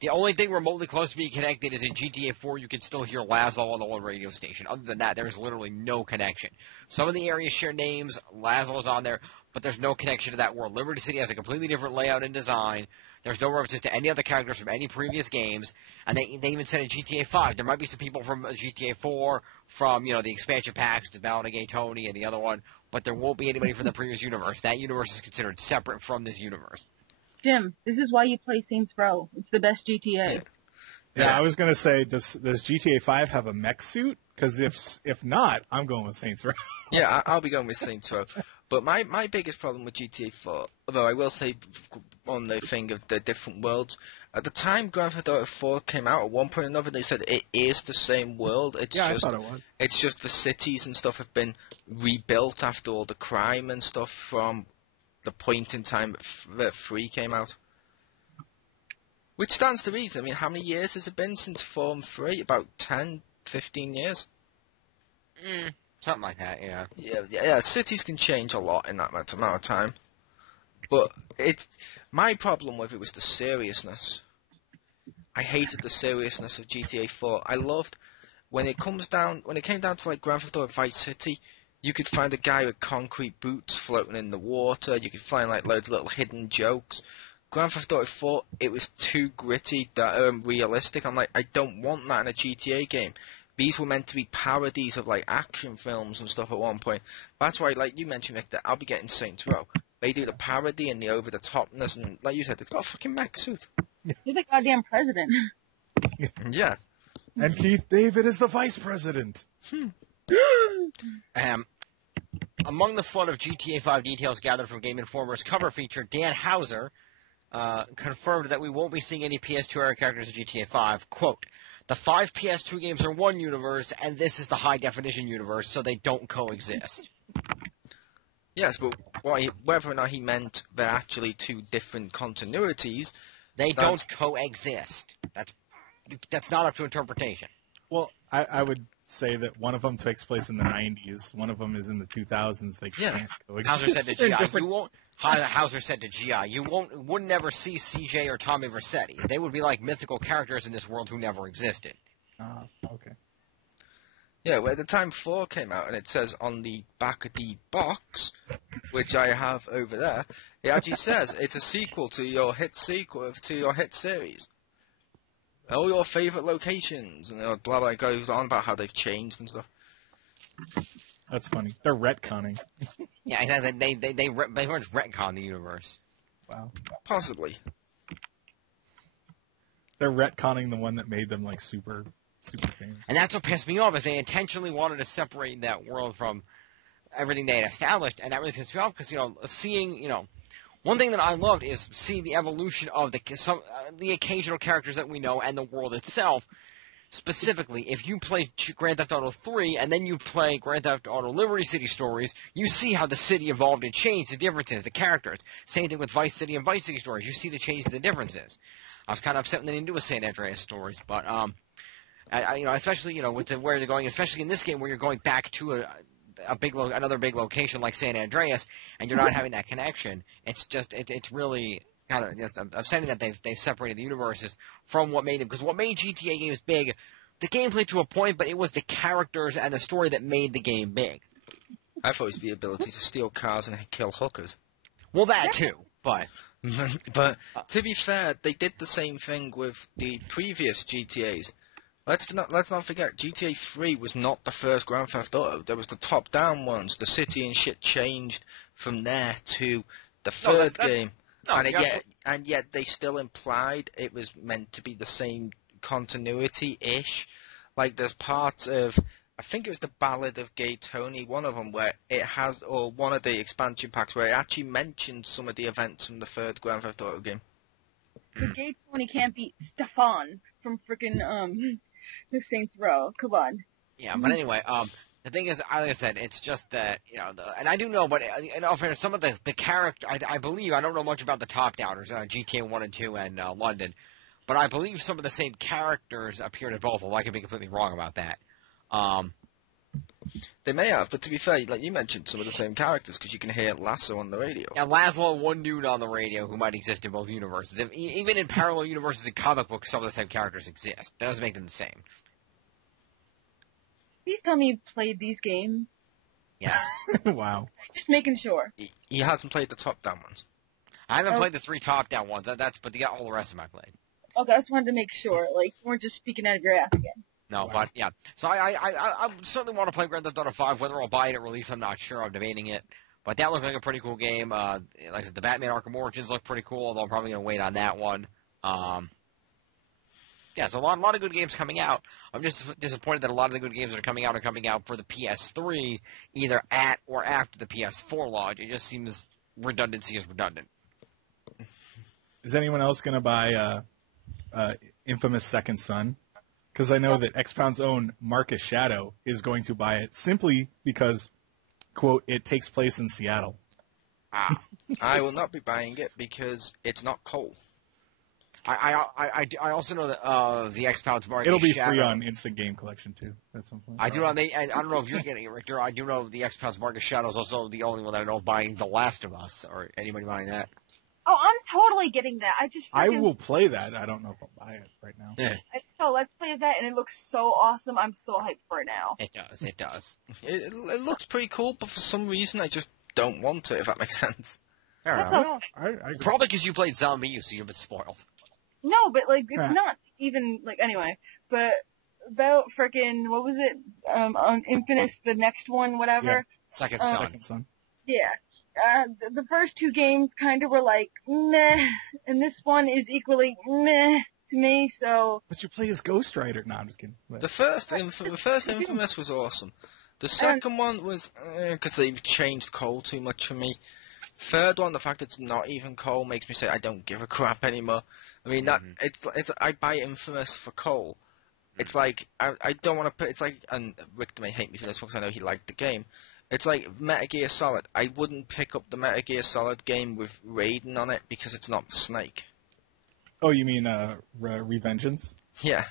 The only thing remotely close to being connected is in GTA 4, you can still hear Laszlo on the one radio station. Other than that, there's literally no connection. Some of the areas share names, Laszlo's on there, but there's no connection to that world. Liberty City has a completely different layout and design. There's no references to any other characters from any previous games. And they even said in GTA 5, there might be some people from GTA 4, from, the expansion packs, the Ballad of Gay Tony and the other one, but there won't be anybody from the previous universe. That universe is considered separate from this universe. Jim, this is why you play Saints Row. It's the best GTA. Yeah, I was going to say, does GTA 5 have a mech suit? Because if not, I'm going with Saints Row. Yeah, I'll be going with Saints Row. But my biggest problem with GTA 4, although I will say on the thing of the different worlds, at the time Grand Theft Auto 4 came out, at one point or another they said it is the same world. I thought it was. It's just the cities and stuff have been rebuilt after all the crime and stuff from the point in time that 3 came out. Which stands to reason. I mean, how many years has it been since 4 and 3? About 10, 15 years? Something like that, yeah. Yeah, cities can change a lot in that amount of time. But my problem with it was the seriousness. I hated the seriousness of GTA 4. I loved when it came down to like Grand Theft Auto Vice City, you could find a guy with concrete boots floating in the water. You could find like loads of little hidden jokes. Grand Theft Auto 4, it was too gritty, realistic. I'm like, I don't want that in a GTA game. These were meant to be parodies of like action films and stuff at one point. That's why, like you mentioned, Victor, I'll be getting Saints Row. They do the parody and the over-the-topness, and like you said, it's got a fucking mech suit. You're the goddamn president. Yeah. And Keith David is the vice president. Among the flood of GTA 5 details gathered from Game Informer's cover feature, Dan Houser confirmed that we won't be seeing any PS2 era characters in GTA 5. Quote, the 5 PS2 games are one universe, and this is the high-definition universe, so they don't coexist. Yes, but whether or not he meant they're actually 2 different continuities... They don't coexist. That's not up to interpretation. Well, I would say that one of them takes place in the 90s. One of them is in the 2000s. They can't coexist. Hauser said to GI, you won't. Hauser said to GI, you would never see CJ or Tommy Vercetti. They would be like mythical characters in this world who never existed. Okay. Yeah, well, at the time 4 came out, and it says on the back of the box, which I have over there, it actually says it's a sequel to your hit series. All your favourite locations, and blah blah, goes on about how they've changed and stuff. That's funny. They're retconning. Yeah, exactly. They pretty much retcon the universe. Wow. Possibly. They're retconning the one that made them like super famous. And that's what pissed me off, is they intentionally wanted to separate that world from everything they had established, and that really pissed me off because, seeing, one thing that I loved is seeing the evolution of the occasional characters that we know and the world itself. Specifically, if you play Grand Theft Auto 3 and then you play Grand Theft Auto Liberty City Stories, you see how the city evolved and changed, the differences, the characters. Same thing with Vice City and Vice City Stories. You see the changes, the differences. I was kind of upset when they didn't do a San Andreas Stories, but especially with where they're going, especially in this game where you're going back to another big location like San Andreas, and you're not having that connection. It's just it's really kind of just upsetting that they've separated the universes from what made them, because what made GTA games big, the gameplay to a point, but it was the characters and the story that made the game big. I thought it was the ability to steal cars and kill hookers. Well, that too, but. But to be fair, they did the same thing with the previous GTAs. Let's not forget, GTA 3 was not the first Grand Theft Auto. There was the top-down ones. The city and shit changed from there to the third game. No, and yet they still implied it was meant to be the same continuity-ish. Like, there's parts of I think it was the Ballad of Gay Tony, one of them, where it has, or one of the expansion packs where it actually mentions some of the events from the third Grand Theft Auto game. The Gay Tony can't beat Stefan from frickin' the Saints Row. Come on. Yeah, but anyway, the thing is, like I said, it's just that, and I do know, but in all fairness, some of the character, I believe, I don't know much about the top-downers, GTA 1 and 2 and London, but I believe some of the same characters appeared in both of them. I could be completely wrong about that. They may have, but to be fair, like you mentioned, some of the same characters, because you can hear Lasso on the radio. Yeah, Laszlo and one dude on the radio who might exist in both universes. Even in parallel universes in comic books, some of the same characters exist. That doesn't make them the same. Please tell me you played these games. Yeah. Wow. Just making sure. He hasn't played the top-down ones. I haven't played the 3 top-down ones, but all the rest of them I played. Okay, I just wanted to make sure. Like, you weren't just speaking out of your ass again. No, but yeah. So I certainly want to play Grand Theft Auto 5. Whether I'll buy it at release, I'm not sure. I'm debating it. But that looked like a pretty cool game. Like I said, the Batman Arkham Origins look pretty cool, although I'm probably going to wait on that one. Yeah, so a lot of good games coming out. I'm just disappointed that a lot of the good games that are coming out for the PS3, either at or after the PS4 launch. It just seems redundancy is redundant. Is anyone else going to buy Infamous Second Son? Because I know that Xpound's own Marcus Shadow is going to buy it simply because, quote, it takes place in Seattle. I will not be buying it because it's not Cole. I also know that the Xpound's Marcus It'll be Shadow, free on Instant Game Collection too at some point. I do not. I don't know if you're getting it, Richter. I do know the Xpound's Marcus Shadow is also the only one that I know buying The Last of Us or anybody buying that. Oh, I'm totally getting that. I will play that. I don't know if I'll buy it right now. Yeah, So let's play that, and it looks so awesome. I'm so hyped for it now. it does. It does. It looks pretty cool, but for some reason I just don't want it, if that makes sense. Fair That's enough. okay. I agree. Probably because you played Zombie, so you've been spoiled. No, but like it's Yeah. not even like anyway. But about frickin' what was it? On Infamous, the next one, whatever. Yeah. Second Uh, Son. Second Son. Yeah. The first two games kind of were like meh, and this one is equally meh to me. So But you play as Ghost Rider. No, I'm just kidding. But- The first Infamous was awesome. The second one was because they've changed Cole too much for me. Third one, the fact it's not even Cole makes me say I don't give a crap anymore. I mean that it's I buy Infamous for Cole. It's like I don't want to put. It's like, and Rick may hate me for this because I know he liked the game. It's like Metal Gear Solid. I wouldn't pick up the Metal Gear Solid game with Raiden on it because it's not Snake. Oh, you mean Revengeance? Yeah.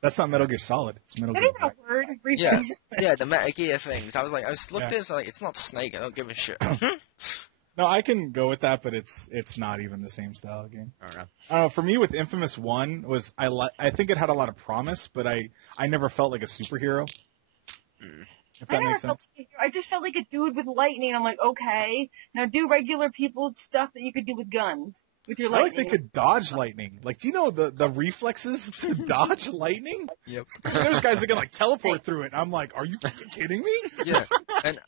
That's not Metal Gear Solid. It's Metal that Gear. ain't a word. Yeah, Revenge. yeah, the Metal Gear things. I was looked at Yeah. it, I was like, it's not Snake. I don't give a shit. No, I can go with that, but it's not even the same style of game. I don't know. I don't know. For me, with Infamous 1, was I think it had a lot of promise, but I never felt like a superhero. If I that never makes felt sense. I just felt like a dude with lightning. I'm like, okay, now do regular people stuff that you could do with guns with your I lightning. like they could dodge lightning. Like, do you know the reflexes to dodge lightning? Yep. Those guys that can like teleport through it. I'm like, are you fucking kidding me? Yeah, and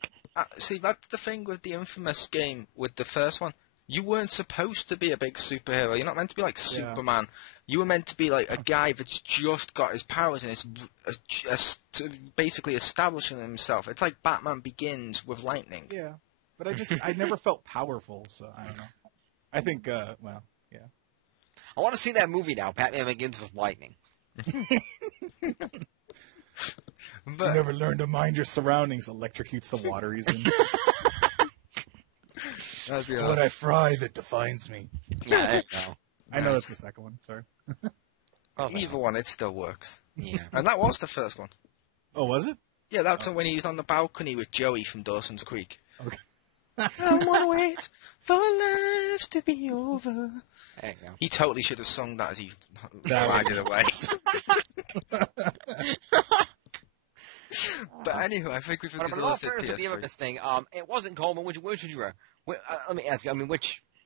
see, that's the thing with the Infamous game, with the first one. You weren't supposed to be a big superhero. You're not meant to be like Superman. You were meant to be like a guy that's just got his powers and is basically establishing himself. It's like Batman Begins with lightning. Yeah, but I never felt powerful, so I don't know. I think, well, yeah. I want to see that movie now. Batman Begins with lightning. But You never learn to mind your surroundings. Electrocutes the water he's in. that'd be It's awesome. what I fry that defines me. Yeah, there you go. I know that's the second one. Sorry. Oh, Either one, it still works. Yeah. And that was the first one. Oh, was it? Yeah, that's when he was on the balcony with Joey from Dawson's Creek. Okay. I wanna wait for lives to be over. There you go. He totally should have sung that as he That glided away. But anyway, I think we've But in all exhausted fairness with the PS3. Infamous thing, it wasn't Coleman. Which would you rather? Let me ask you. I mean,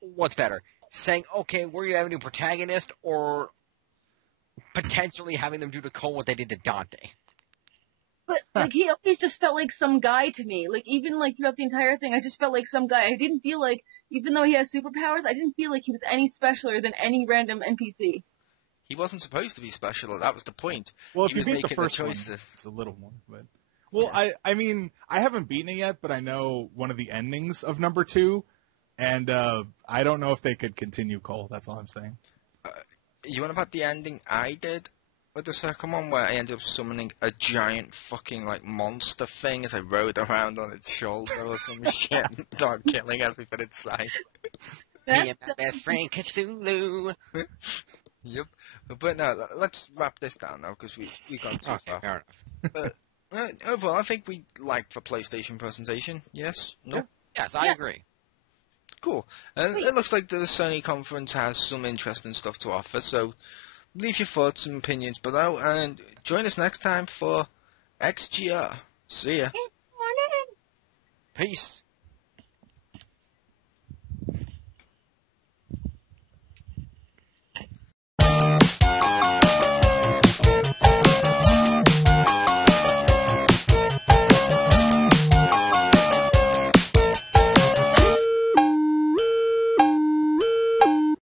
what's better? Saying, okay, we're going to have a new protagonist, or potentially having them do to Cole what they did to Dante? But like he always just felt like some guy to me. Like even like throughout the entire thing, I just felt like some guy. I didn't feel like, even though he has superpowers, I didn't feel like he was any specialer than any random NPC. He wasn't supposed to be special. That was the point. Well, if He you was beat the making first one, choices. it's a little more. But Well, I mean, I haven't beaten it yet, but I know one of the endings of number 2, and I don't know if they could continue, Cole. That's all I'm saying. You want about the ending I did with the second one, where I ended up summoning a giant fucking like monster thing as I rode around on its shoulder or some shit, dog killing everything in sight. Me and my best friend Cthulhu. Yep. But no, let's wrap this down now because we've gone too Okay, far. fair enough. Overall, I think we liked the PlayStation presentation. Yes? No? Yes, I agree. Cool. And it looks like the Sony conference has some interesting stuff to offer, so leave your thoughts and opinions below, and join us next time for XGR. See ya. Peace.